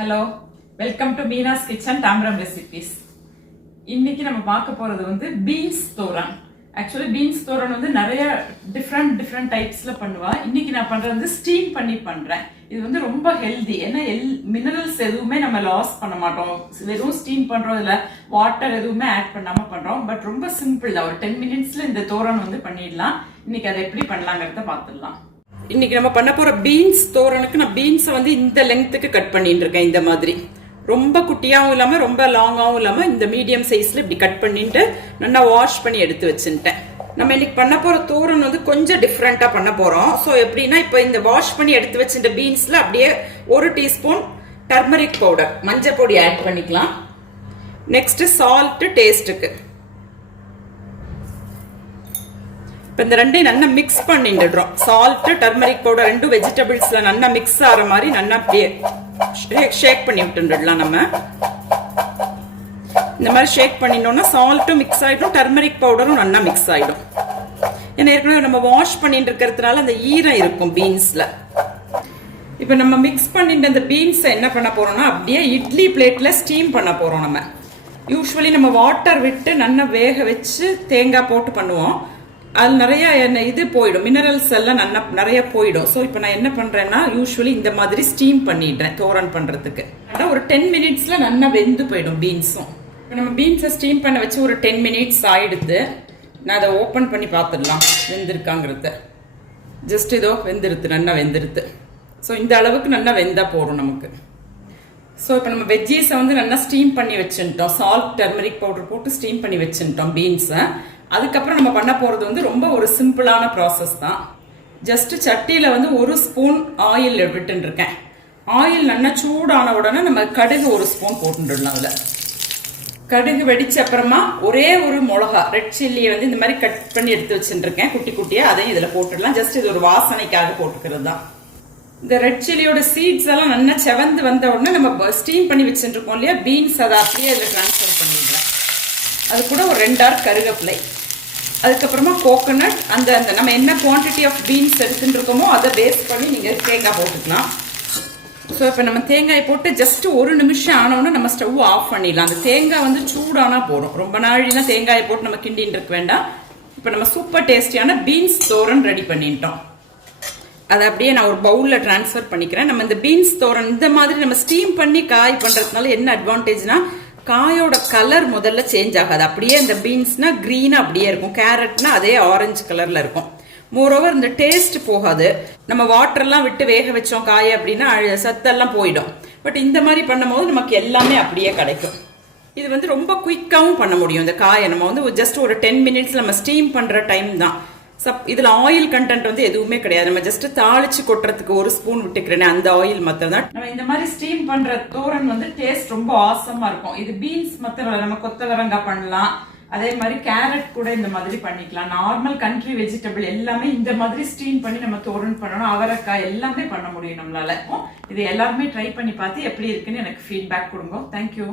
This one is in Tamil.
Hello, welcome to Meena's kitchen Tambaram recipes. இன்னைக்கு நம்ம பார்க்க போறது வந்து beans toran. Actually beans toran வந்து நிறைய டிஃப்ரெண்ட் டைப்ஸ்ல பண்ணுவா. இன்னைக்கு நான் பண்றது வந்து ஸ்டீம் பண்ணி பண்றேன். இது வந்து ரொம்ப ஹெல்தி. ஏன்னா மினரல்ஸ் எதுவுமே நம்ம லாஸ் பண்ண மாட்டோம். வெறும் ஸ்டீம் பண்றோம், இல்ல வாட்டர் எதுவுமே ஆட் பண்ணாம பண்றோம். பட் ரொம்ப சிம்பிள் தான். ஒரு 10 மினிட்ஸ்ல இந்த தோரன் வந்து பண்ணிடலாம். இன்னைக்கு அதை எப்படி பண்ணலாங்கிறத பார்த்துடலாம். இன்னைக்கு நம்ம பண்ண போற பீன்ஸ் தோரனுக்கு நான் பீன்ஸை வந்து இந்த லெங்க்த்துக்கு கட் பண்ணிட்டு இருக்கேன். இந்த மாதிரி ரொம்ப குட்டியாவும் இல்லாம ரொம்ப லாங்காவும் இல்லாம இந்த மீடியம் சைஸ்ல இப்படி கட் பண்ணிட்டு நல்லா வாஷ் பண்ணி எடுத்து வச்சுட்டேன். நம்ம இன்னைக்கு பண்ண போற தோரன் வந்து கொஞ்சம் டிஃப்ரெண்டா பண்ண போறோம். ஸோ எப்படின்னா, இப்போ இந்த வாஷ் பண்ணி எடுத்து வச்சுட்ட பீன்ஸ்ல அப்படியே 1 டீஸ்பூன் டர்மரிக் பவுடர், மஞ்சள் பொடி ஆட் பண்ணிக்கலாம். நெக்ஸ்ட் சால்ட் டேஸ்ட்டுக்கு. இந்த ரெண்டையும் நல்லா மிக்ஸ் பண்ணிடுறோம். சால்ட், டர்மரிக் பவுடர் ரெண்டும் வெஜிடபிள்ஸ்ல நல்லா மிக்ஸ் ஆகிற மாதிரி நல்லா ஷேக் பண்ணி விட்டுடலாம். நம்ம இந்த மாதிரி ஷேக் பண்ணிட்டோம்னா சால்ட்டும் மிக்ஸ் ஆகிடும், டர்மரிக் பவுடரும் நல்லா மிக்ஸ் ஆகிடும். ஏன்னா ஏற்கனவே நம்ம வாஷ் பண்ணிட்டு இருக்கிறதுனால அந்த ஈரம் இருக்கும் பீன்ஸ்ல. இப்போ நம்ம மிக்ஸ் பண்ணிட்டு அந்த பீன்ஸை என்ன பண்ண போறோம்னா, அப்படியே இட்லி பிளேட்ல ஸ்டீம் பண்ண போறோம். நம்ம யூஸ்வலி நம்ம வாட்டர் விட்டு நல்லா வேக வச்சு தேங்காய் போட்டு பண்ணுவோம். அது நிறைய இது போயிடும், மினரல்ஸ் எல்லாம் நல்லா நிறைய போயிடும். ஸோ இப்போ நான் என்ன பண்றேன்னா, யூஸ்வலி இந்த மாதிரி ஸ்டீம் பண்ணிடுறேன் தோரன் பண்றதுக்கு. ஒரு 10 மினிட்ஸ்ல நல்லா வெந்து போயிடும் பீன்ஸும். இப்போ நம்ம பீன்ஸை ஸ்டீம் பண்ண வச்சு ஒரு 10 மினிட்ஸ் ஆயிடுது. நான் அதை ஓப்பன் பண்ணி பார்த்துடலாம் வெந்திருக்காங்கிறது. ஜஸ்ட் இதோ வெந்திருது, நல்லா வெந்திருது. ஸோ இந்த அளவுக்கு நல்லா வெந்தா போடும் நமக்கு. ஸோ இப்போ நம்ம வெஜ்ஜீஸை வந்து நல்லா ஸ்டீம் பண்ணி வச்சுட்டோம். சால்ட், டர்மரிக் பவுடர் போட்டு ஸ்டீம் பண்ணி வச்சுட்டோம் பீன்ஸை. அதுக்கப்புறம் நம்ம பண்ண போறது வந்து ரொம்ப ஒரு சிம்பிளான ப்ராசஸ் தான். ஜஸ்ட் சட்டியில வந்து 1 ஸ்பூன் ஆயில் விட்டுன்னு இருக்கேன். ஆயில் நல்லா சூடான உடனே நம்ம கடுகு 1 ஸ்பூன் போட்டுடலாம். அதுல கடுகு வெடிச்ச அப்புறமா ஒரே ஒரு மிளகா, ரெட் சில்லியை வந்து இந்த மாதிரி கட் பண்ணி எடுத்து வச்சுட்டு இருக்கேன் குட்டி குட்டியா. அதையும் இதுல போட்டுடலாம். ஜஸ்ட் இது ஒரு வாசனைக்காக போட்டுக்கிறது தான். இந்த ரெட் சில்லியோட சீட்ஸ் எல்லாம் நல்லா செவந்து வந்த உடனே நம்ம ஸ்டீம் பண்ணி வச்சுட்டு இருக்கோம் இல்லையா பீன்ஸ், அதை அப்படியே அதில் டிரான்ஸ்ஃபர் பண்ணிடுறேன். அது கூட ஒரு 2 ஆர் கருவேப்பிலை, அதுக்கப்புறமா கோகோனட். அந்த நம்ம என்ன குவான்டிட்டி ஆஃப் பீன்ஸ் எடுத்துட்டு இருக்கோமோ அதை பேஸ் பண்ணி நீங்கள் தேங்காய் போட்டுக்கலாம். ஸோ இப்போ நம்ம தேங்காய் போட்டு ஜஸ்ட் 1 நிமிஷம் ஆனோன்னா நம்ம ஸ்டவ் ஆஃப் பண்ணிடலாம். அந்த தேங்காய் வந்து சூடானா போடும். ரொம்ப நாளிலாம் தேங்காயை போட்டு நம்ம கிண்டின்னு இருக்க வேண்டாம். இப்போ நம்ம சூப்பர் டேஸ்டியான பீன்ஸ் தோரன் ரெடி பண்ணிட்டோம். அதை அப்படியே நான் ஒரு பவுலில் ட்ரான்ஸ்ஃபர் பண்ணிக்கிறேன். நம்ம இந்த பீன்ஸ் தோரன் இந்த மாதிரி நம்ம ஸ்டீம் பண்ணி காய் பண்ணுறதுனால என்ன அட்வான்டேஜ்னா, காயோட கலர் முதல்ல சேஞ்ச் ஆகாது. அப்படியே இந்த பீன்ஸ்னா கிரீனா அப்படியே இருக்கும், கேரட்னா அதே ஆரஞ்சு கலர்ல இருக்கும். மோரோவர் இந்த டேஸ்ட் போகாது. நம்ம வாட்டர்லாம் விட்டு வேக வச்சோம் காய் அப்படின்னா சத்தெல்லாம் போயிடும். பட் இந்த மாதிரி பண்ணும்போது நமக்கு எல்லாமே அப்படியே கிடைக்கும். இது வந்து ரொம்ப குயிக்காகவும் பண்ண முடியும். இந்த காயை நம்ம வந்து ஜஸ்ட் ஒரு 10 மினிட்ஸ் நம்ம ஸ்டீம் பண்ற டைம் தான். இதுல ஆயில் கண்டென்ட் வந்து எதுவுமே கிடையாது. நம்ம ஜஸ்ட் தாளிச்சு கொட்டுறதுக்கு 1 ஸ்பூன் விட்டுக்கிறேன், அந்த ஆயில் மத்தம் தான். நம்ம இந்த மாதிரி ஸ்டீம் பண்ற தோரன் வந்து டேஸ்ட் ரொம்ப ஆசமா இருக்கும். இது பீன்ஸ் மத்த நம்ம கொத்தவரங்காய் பண்ணலாம், அதே மாதிரி கேரட் கூட இந்த மாதிரி பண்ணிக்கலாம். நார்மல் கண்ட்ரி வெஜிடபிள் எல்லாமே இந்த மாதிரி ஸ்டீம் பண்ணி நம்ம தோரன் பண்ணணும். அவரைக்காய் எல்லாமே பண்ண முடியும் நம்மளால. இது எல்லாருமே ட்ரை பண்ணி பார்த்து எப்படி இருக்குன்னு எனக்கு ஃபீட்பேக் கொடுங்க. தேங்க்யூ.